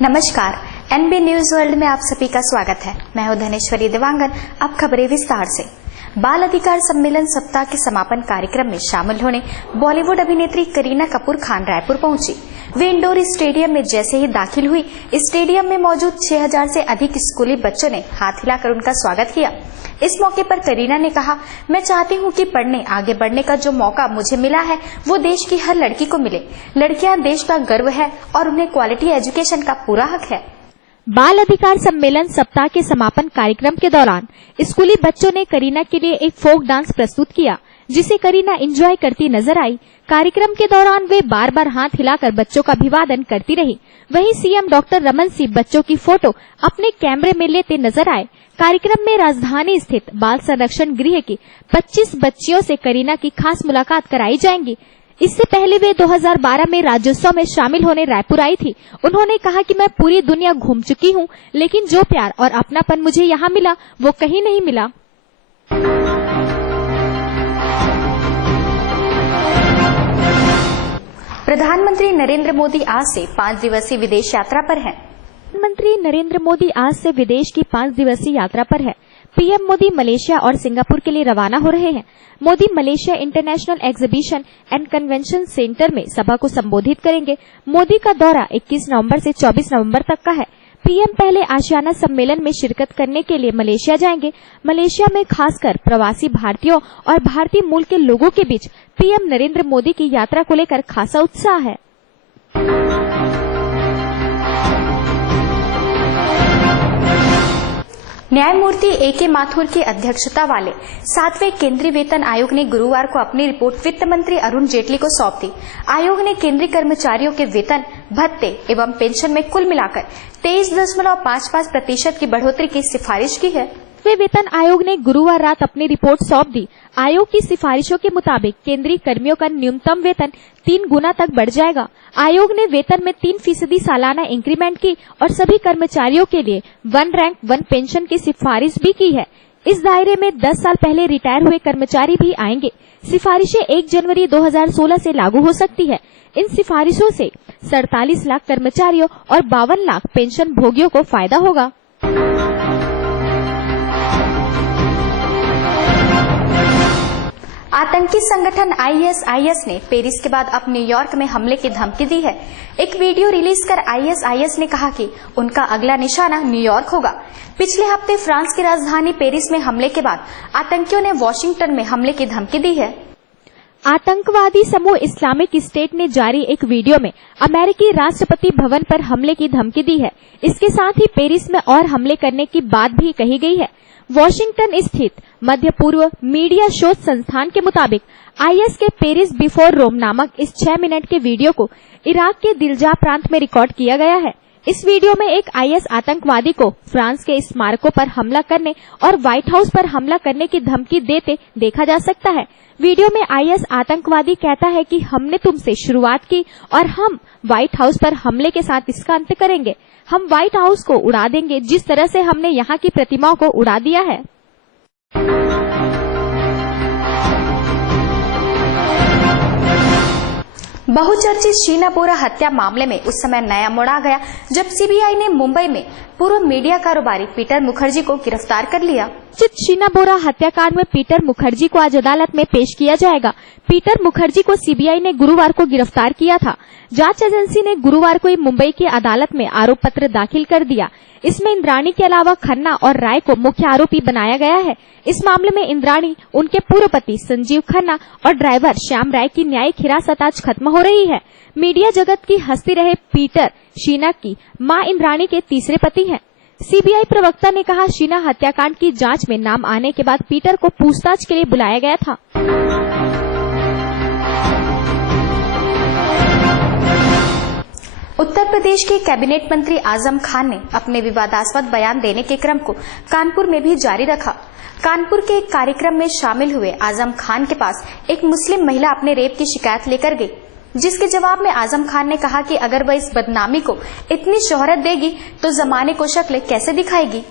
नमस्कार, NB news world में आप सभी का स्वागत है। मैं हूं धनेश्वरी देवांगन। अब खबरें विस्तार से। बाल अधिकार सम्मेलन सप्ताह के समापन कार्यक्रम में शामिल होने बॉलीवुड अभिनेत्री करीना कपूर खान रायपुर पहुंची। वे इंडोर स्टेडियम में जैसे ही दाखिल हुई, स्टेडियम में मौजूद 6000 से अधिक स्कूली बच्चों ने हाथ हिलाकर उनका स्वागत किया। इस मौके पर करीना ने कहा, मैं चाहती हूं कि पढ़ने आगे बढ़ने का जो मौका मुझे मिला है वो देश की हर लड़की को मिले। लड़कियां देश का गर्व है और उन्हें क्वालिटी एजुकेशन का पूरा हक है। बाल अधिकार सम्मेलन सप्ताह के समापन कार्यक्रम के दौरान स्कूली बच्चों ने करीना के लिए एक फोक डांस प्रस्तुत किया, जिसे करीना एंजॉय करती नजर आई। कार्यक्रम के दौरान वे बार बार हाथ हिलाकर बच्चों का अभिवादन करती रही। वहीं सीएम डॉक्टर रमन सिंह बच्चों की फोटो अपने कैमरे में लेते नजर आए। कार्यक्रम में राजधानी स्थित बाल संरक्षण गृह की 25 बच्चियों से करीना की खास मुलाकात कराई जाएंगी। इससे पहले वे 2012 में राज्योत्सव में शामिल होने रायपुर आई थी। उन्होंने कहा कि मैं पूरी दुनिया घूम चुकी हूं, लेकिन जो प्यार और अपनापन मुझे यहाँ मिला वो कहीं नहीं मिला। प्रधानमंत्री नरेंद्र मोदी आज से 5 दिवसीय विदेश यात्रा पर हैं। प्रधानमंत्री नरेंद्र मोदी आज से विदेश की 5 दिवसीय यात्रा पर है। पीएम मोदी मलेशिया और सिंगापुर के लिए रवाना हो रहे हैं। Modi Malaysia international exhibition and convention centre में सभा को संबोधित करेंगे। मोदी का दौरा 21 नवंबर से 24 नवंबर तक का है। पीएम पहले आशियाना सम्मेलन में शिरकत करने के लिए मलेशिया जाएंगे। मलेशिया में खासकर प्रवासी भारतीयों और भारतीय मूल के लोगों के बीच पीएम नरेंद्र मोदी की यात्रा को लेकर खासा उत्साह है। न्यायमूर्ति ए.के. माथुर की अध्यक्षता वाले 7वें केंद्रीय वेतन आयोग ने गुरुवार को अपनी रिपोर्ट वित्त मंत्री अरुण जेटली को सौंप दी। आयोग ने केंद्रीय कर्मचारियों के वेतन, भत्ते एवं पेंशन में कुल मिलाकर 23.55% की बढ़ोतरी की सिफारिश की है। वेतन आयोग ने गुरुवार रात अपनी रिपोर्ट सौंप दी। आयोग की सिफारिशों के मुताबिक केंद्रीय कर्मियों का न्यूनतम वेतन 3 गुना तक बढ़ जाएगा। आयोग ने वेतन में 3% सालाना इंक्रीमेंट की और सभी कर्मचारियों के लिए 1 रैंक 1 पेंशन की सिफारिश भी की है। इस दायरे में 10 साल पहले रिटायर हुए कर्मचारी भी आएंगे। सिफारिशें 1 जनवरी 2016 से लागू हो सकती है। इन सिफारिशों से 47 लाख कर्मचारियों और 52 लाख पेंशन भोगियों को फायदा होगा। आतंकी संगठन आईएसआईएस ने पेरिस के बाद अब न्यूयॉर्क में हमले की धमकी दी है। एक वीडियो रिलीज कर आईएसआईएस ने कहा कि उनका अगला निशाना न्यूयॉर्क होगा। पिछले हफ्ते फ्रांस की राजधानी पेरिस में हमले के बाद आतंकियों ने वॉशिंगटन में हमले की धमकी दी है। आतंकवादी समूह इस्लामिक स्टेट ने जारी एक वीडियो में अमेरिकी राष्ट्रपति भवन पर हमले की धमकी दी है। इसके साथ ही पेरिस में और हमले करने की बात भी कही गई है। वॉशिंगटन स्थित मध्य पूर्व मीडिया शोध संस्थान के मुताबिक आईएस के पेरिस बिफोर रोम नामक इस 6 मिनट के वीडियो को इराक के दिलजा प्रांत में रिकॉर्ड किया गया है। इस वीडियो में एक आईएस आतंकवादी को फ्रांस के स्मारकों पर हमला करने और व्हाइट हाउस पर हमला करने की धमकी देते देखा जा सकता है। वीडियो में आईएस आतंकवादी कहता है कि हमने तुमसे शुरुआत की और हम व्हाइट हाउस पर हमले के साथ इसका अंत करेंगे। हम व्हाइट हाउस को उड़ा देंगे जिस तरह से हमने यहाँ की प्रतिमाओं को उड़ा दिया है। बहुचर्चित शीना बोरा हत्या मामले में उस समय नया मोड़ आ गया जब सीबीआई ने मुंबई में पूर्व मीडिया कारोबारी पीटर मुखर्जी को गिरफ्तार कर लिया। शीना बोरा हत्याकांड में पीटर मुखर्जी को आज अदालत में पेश किया जाएगा। पीटर मुखर्जी को सीबीआई ने गुरुवार को गिरफ्तार किया था। जांच एजेंसी ने गुरुवार को मुंबई की अदालत में आरोप पत्र दाखिल कर दिया। इसमें इंद्राणी के अलावा खन्ना और राय को मुख्य आरोपी बनाया गया है। इस मामले में इंद्राणी, उनके पूर्व पति संजीव खन्ना और ड्राइवर श्याम राय की न्यायिक हिरासत आज खत्म हो रही है। मीडिया जगत की हस्ती रहे पीटर शीना की मां इंद्राणी के तीसरे पति हैं। सीबीआई प्रवक्ता ने कहा, शीना हत्याकांड की जांच में नाम आने के बाद पीटर को पूछताछ के लिए बुलाया गया था। उत्तर प्रदेश के कैबिनेट मंत्री आजम खान ने अपने विवादास्पद बयान देने के क्रम को कानपुर में भी जारी रखा। कानपुर के एक कार्यक्रम में शामिल हुए आजम खान के पास एक मुस्लिम महिला अपने रेप की शिकायत लेकर गई, जिसके जवाब में आजम खान ने कहा कि अगर वह इस बदनामी को इतनी शोहरत देगी तो जमाने को शक्ल कैसे दिखाएगी।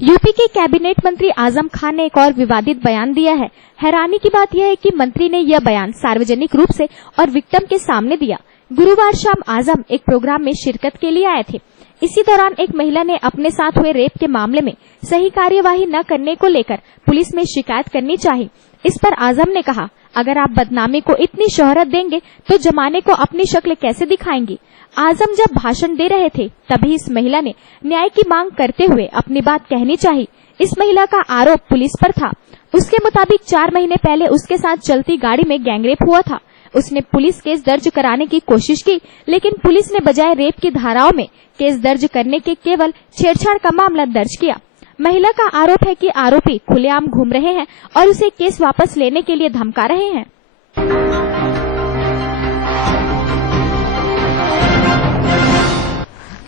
यूपी के कैबिनेट मंत्री आजम खान ने एक और विवादित बयान दिया है। हैरानी की बात यह है कि मंत्री ने यह बयान सार्वजनिक रूप से और विक्टिम के सामने दिया। गुरुवार शाम आजम एक प्रोग्राम में शिरकत के लिए आए थे। इसी दौरान एक महिला ने अपने साथ हुए रेप के मामले में सही कार्यवाही न करने को लेकर पुलिस में शिकायत करनी चाहिए। इस पर आजम ने कहा, अगर आप बदनामी को इतनी शोहरत देंगे तो जमाने को अपनी शक्ल कैसे दिखाएंगी। आजम जब भाषण दे रहे थे तभी इस महिला ने न्याय की मांग करते हुए अपनी बात कहनी चाहिए। इस महिला का आरोप पुलिस पर था। उसके मुताबिक 4 महीने पहले उसके साथ चलती गाड़ी में गैंगरेप हुआ था। उसने पुलिस केस दर्ज कराने की कोशिश की, लेकिन पुलिस ने बजाय रेप की धाराओं में केस दर्ज करने के केवल छेड़छाड़ का मामला दर्ज किया। महिला का आरोप है कि आरोपी खुलेआम घूम रहे हैं और उसे केस वापस लेने के लिए धमका रहे हैं।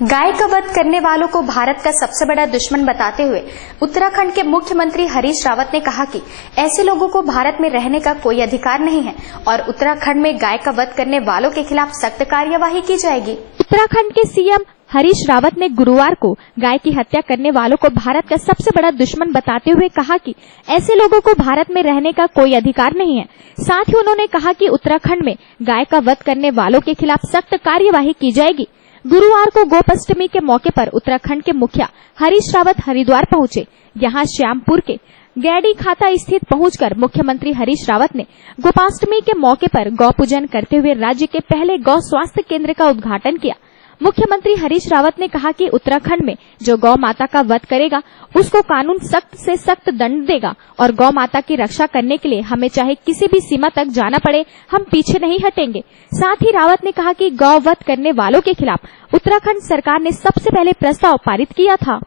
गाय का वध करने वालों को भारत का सबसे बड़ा दुश्मन बताते हुए उत्तराखंड के मुख्यमंत्री हरीश रावत ने कहा कि ऐसे लोगों को भारत में रहने का कोई अधिकार नहीं है और उत्तराखंड में गाय का वध करने वालों के खिलाफ सख्त कार्यवाही की जाएगी। उत्तराखंड के सीएम हरीश रावत ने गुरुवार को गाय की हत्या करने वालों को भारत का सबसे बड़ा दुश्मन बताते हुए कहा कि ऐसे लोगों को भारत में रहने का कोई अधिकार नहीं है। साथ ही उन्होंने कहा कि उत्तराखंड में गाय का वध करने वालों के खिलाफ सख्त कार्यवाही की जाएगी। गुरुवार को गोपाष्टमी के मौके पर उत्तराखंड के मुखिया हरीश रावत हरिद्वार पहुंचे। यहां श्यामपुर के गैडी खाता स्थित पहुंचकर मुख्यमंत्री हरीश रावत ने गोपाष्टमी के मौके पर गौ पूजन करते हुए राज्य के पहले गौ स्वास्थ्य केंद्र का उद्घाटन किया। मुख्यमंत्री हरीश रावत ने कहा कि उत्तराखंड में जो गौ माता का वध करेगा उसको कानून सख्त से सख्त दंड देगा और गौ माता की रक्षा करने के लिए हमें चाहे किसी भी सीमा तक जाना पड़े, हम पीछे नहीं हटेंगे। साथ ही रावत ने कहा कि गौ वध करने वालों के खिलाफ उत्तराखंड सरकार ने सबसे पहले प्रस्ताव पारित किया था।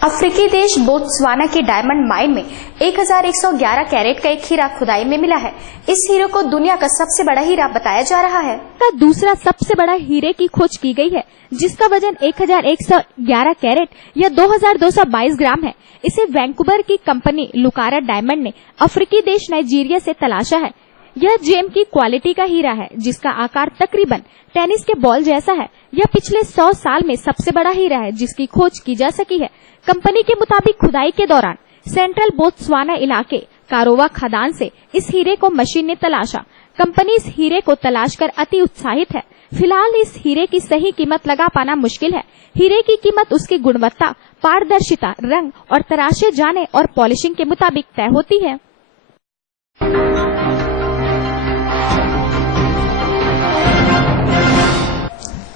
अफ्रीकी देश बोत्सवाना की डायमंड माइन में 1111 कैरेट का एक हीरा खुदाई में मिला है। इस हीरे को दुनिया का सबसे बड़ा हीरा बताया जा रहा है। का दूसरा सबसे बड़ा हीरे की खोज की गई है, जिसका वजन 1111 कैरेट या 2222 ग्राम है। इसे वैंकूवर की कंपनी लुकारा डायमंड ने अफ्रीकी देश नाइजीरिया से तलाशा है। यह जेम की क्वालिटी का हीरा है, जिसका आकार तकरीबन टेनिस के बॉल जैसा है। यह पिछले 100 साल में सबसे बड़ा हीरा है जिसकी खोज की जा सकी है। कंपनी के मुताबिक खुदाई के दौरान सेंट्रल बोत्सवाना इलाके कारोवा खदान से इस हीरे को मशीन ने तलाशा। कंपनी इस हीरे को तलाशकर अति उत्साहित है। फिलहाल इस हीरे की सही कीमत लगा पाना मुश्किल है। हीरे की कीमत उसकी गुणवत्ता, पारदर्शिता, रंग और तराशे जाने और पॉलिशिंग के मुताबिक तय होती है।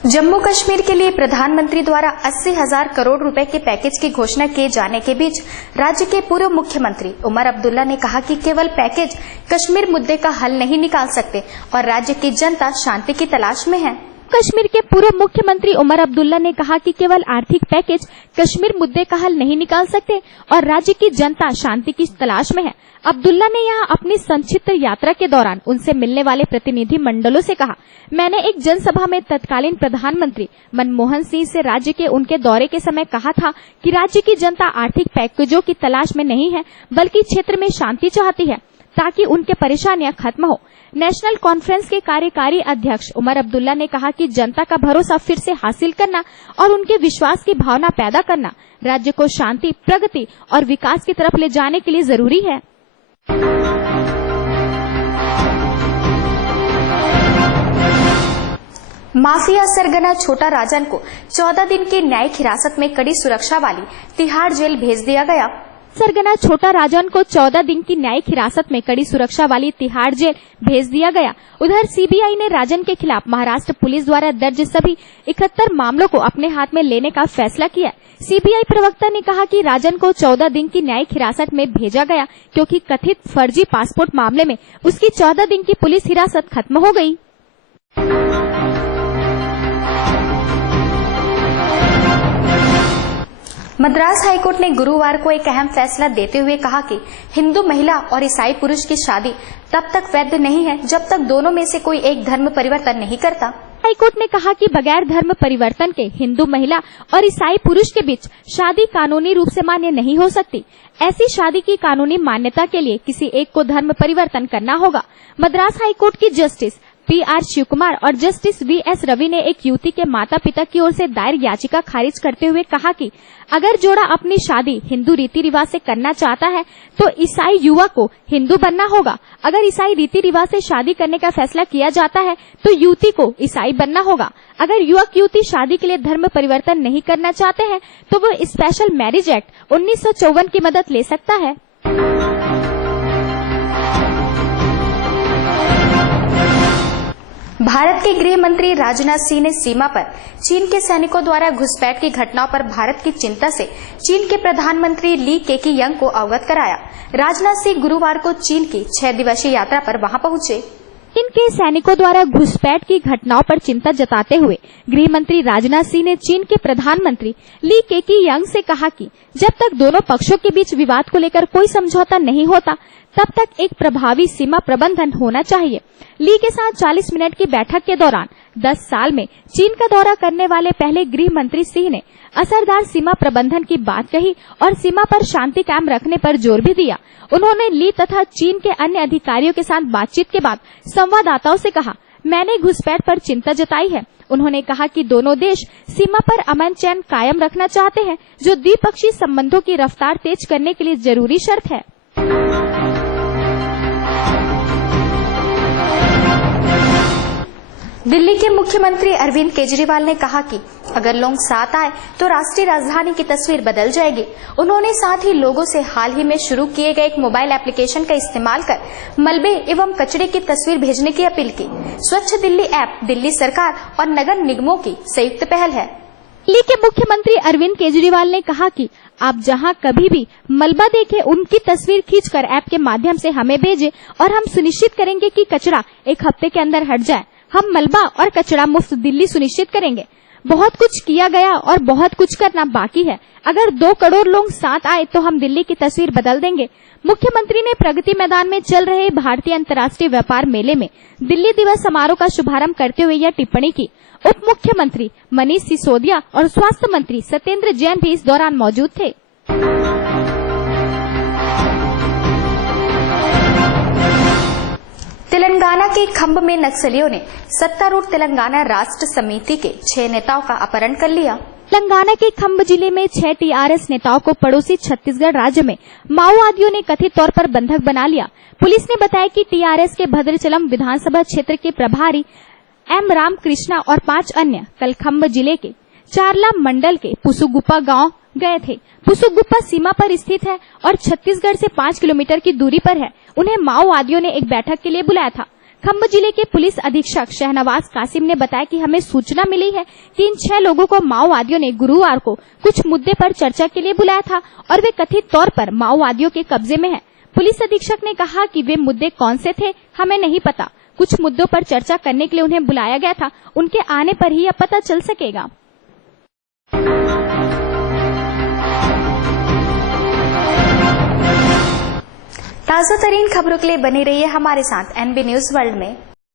जम्मू कश्मीर के लिए प्रधानमंत्री द्वारा 80,000 करोड़ रुपए के पैकेज की घोषणा किए जाने के बीच राज्य के पूर्व मुख्यमंत्री उमर अब्दुल्ला ने कहा कि केवल पैकेज कश्मीर मुद्दे का हल नहीं निकाल सकते और राज्य की जनता शांति की तलाश में है। कश्मीर के पूर्व मुख्यमंत्री उमर अब्दुल्ला ने कहा कि केवल आर्थिक पैकेज कश्मीर मुद्दे का हल नहीं निकाल सकते और राज्य की जनता शांति की तलाश में है। अब्दुल्ला ने यहां अपनी संक्षिप्त यात्रा के दौरान उनसे मिलने वाले प्रतिनिधि मंडलों से कहा, मैंने एक जनसभा में तत्कालीन प्रधानमंत्री मनमोहन सिंह से राज्य के उनके दौरे के समय कहा था कि राज्य की जनता आर्थिक पैकेजों की तलाश में नहीं है, बल्कि क्षेत्र में शांति चाहती है ताकि उनके परेशानियां खत्म हो। नेशनल कॉन्फ्रेंस के कार्यकारी अध्यक्ष उमर अब्दुल्ला ने कहा कि जनता का भरोसा फिर से हासिल करना और उनके विश्वास की भावना पैदा करना राज्य को शांति, प्रगति और विकास की तरफ ले जाने के लिए जरूरी है। माफिया सरगना छोटा राजन को 14 दिन की न्यायिक हिरासत में कड़ी सुरक्षा वाली तिहाड़ जेल भेज दिया गया। सरगना छोटा राजन को 14 दिन की न्यायिक हिरासत में कड़ी सुरक्षा वाली तिहाड़ जेल भेज दिया गया। उधर सीबीआई ने राजन के खिलाफ महाराष्ट्र पुलिस द्वारा दर्ज सभी 71 मामलों को अपने हाथ में लेने का फैसला किया। सीबीआई प्रवक्ता ने कहा कि राजन को 14 दिन की न्यायिक हिरासत में भेजा गया क्योंकि कथित फर्जी पासपोर्ट मामले में उसकी 14 दिन की पुलिस हिरासत खत्म हो गई। मद्रास हाईकोर्ट ने गुरुवार को एक अहम फैसला देते हुए कहा कि हिंदू महिला और ईसाई पुरुष की शादी तब तक वैध नहीं है जब तक दोनों में से कोई एक धर्म परिवर्तन नहीं करता। हाईकोर्ट ने कहा कि बगैर धर्म परिवर्तन के हिंदू महिला और ईसाई पुरुष के बीच शादी कानूनी रूप से मान्य नहीं हो सकती। ऐसी शादी की कानूनी मान्यता के लिए किसी एक को धर्म परिवर्तन करना होगा। मद्रास हाईकोर्ट की जस्टिस PR शिवकुमार और जस्टिस VS रवि ने एक युवती के माता पिता की ओर से दायर याचिका खारिज करते हुए कहा कि अगर जोड़ा अपनी शादी हिंदू रीति रिवाज से करना चाहता है तो ईसाई युवक को हिंदू बनना होगा। अगर ईसाई रीति रिवाज से शादी करने का फैसला किया जाता है तो युवती को ईसाई बनना होगा। अगर युवक युवती शादी के लिए धर्म परिवर्तन नहीं करना चाहते हैं तो वो स्पेशल मैरिज एक्ट 1954 की मदद ले सकता है। भारत के गृह मंत्री राजनाथ सिंह ने सीमा पर चीन के सैनिकों द्वारा घुसपैठ की घटनाओं पर भारत की चिंता से चीन के प्रधानमंत्री ली केकियांग को अवगत कराया। राजनाथ सिंह गुरुवार को चीन की 6 दिवसीय यात्रा पर वहां पहुंचे। चीन के सैनिकों द्वारा घुसपैठ की घटनाओं पर चिंता जताते हुए गृह मंत्री राजनाथ सिंह ने चीन के प्रधानमंत्री ली केकियांग से कहा कि जब तक दोनों पक्षों के बीच विवाद को लेकर कोई समझौता नहीं होता तब तक एक प्रभावी सीमा प्रबंधन होना चाहिए। ली के साथ 40 मिनट की बैठक के दौरान 10 साल में चीन का दौरा करने वाले पहले गृह मंत्री सिंह ने असरदार सीमा प्रबंधन की बात कही और सीमा पर शांति कायम रखने पर जोर भी दिया। उन्होंने ली तथा चीन के अन्य अधिकारियों के साथ बातचीत के बाद संवाददाताओं से कहा, मैंने घुसपैठ पर चिंता जताई है। उन्होंने कहा कि दोनों देश सीमा पर अमन चैन कायम रखना चाहते हैं, जो द्विपक्षीय संबंधों की रफ्तार तेज करने के लिए जरूरी शर्त है। दिल्ली के मुख्यमंत्री अरविंद केजरीवाल ने कहा कि अगर लोग साथ आए तो राष्ट्रीय राजधानी की तस्वीर बदल जाएगी। उन्होंने साथ ही लोगों से हाल ही में शुरू किए गए एक मोबाइल एप्लीकेशन का इस्तेमाल कर मलबे एवं कचरे की तस्वीर भेजने की अपील की। स्वच्छ दिल्ली ऐप दिल्ली सरकार और नगर निगमों की संयुक्त पहल है। दिल्ली के मुख्यमंत्री अरविंद केजरीवाल ने कहा कि आप जहां कभी भी मलबा देखें उनकी तस्वीर खींचकर ऐप के माध्यम से हमें भेजें और हम सुनिश्चित करेंगे कि कचरा 1 हफ्ते के अंदर हट जाए। हम मलबा और कचरा मुक्त दिल्ली सुनिश्चित करेंगे। बहुत कुछ किया गया और बहुत कुछ करना बाकी है। अगर 2 करोड़ लोग साथ आए तो हम दिल्ली की तस्वीर बदल देंगे। मुख्यमंत्री ने प्रगति मैदान में चल रहे भारतीय अंतर्राष्ट्रीय व्यापार मेले में दिल्ली दिवस समारोह का शुभारंभ करते हुए यह टिप्पणी की। उप मुख्यमंत्री मनीष सिसोदिया और स्वास्थ्य मंत्री सत्येंद्र जैन भी इस दौरान मौजूद थे। तेलंगाना के खंभ में नक्सलियों ने सत्तारूढ़ तेलंगाना राष्ट्र समिति के 6 नेताओं का अपहरण कर लिया। तेलंगाना के खंभ जिले में 6 TRS नेताओं को पड़ोसी छत्तीसगढ़ राज्य में माओवादियों ने कथित तौर पर बंधक बना लिया। पुलिस ने बताया कि TRS के भद्रचलम विधानसभा क्षेत्र के प्रभारी M रामकृष्णा और 5 अन्य कल खंभ जिले के चारला मंडल के पुसुगुप्पा गांव गए थे। पुसुगुप्पा सीमा पर स्थित है और छत्तीसगढ़ से 5 किलोमीटर की दूरी पर है। उन्हें माओवादियों ने एक बैठक के लिए बुलाया था। खंभ जिले के पुलिस अधीक्षक शहनवाज कासिम ने बताया कि हमें सूचना मिली है कि इन 6 लोगों को माओवादियों ने गुरुवार को कुछ मुद्दे पर चर्चा के लिए बुलाया था और वे कथित तौर पर माओवादियों के कब्जे में हैं। पुलिस अधीक्षक ने कहा कि वे मुद्दे कौन से थे हमें नहीं पता। कुछ मुद्दों पर चर्चा करने के लिए उन्हें बुलाया गया था। उनके आने पर ही यह पता चल सकेगा। ताजा तरीन खबरों के लिए बने रहिए हमारे साथ NB न्यूज वर्ल्ड में।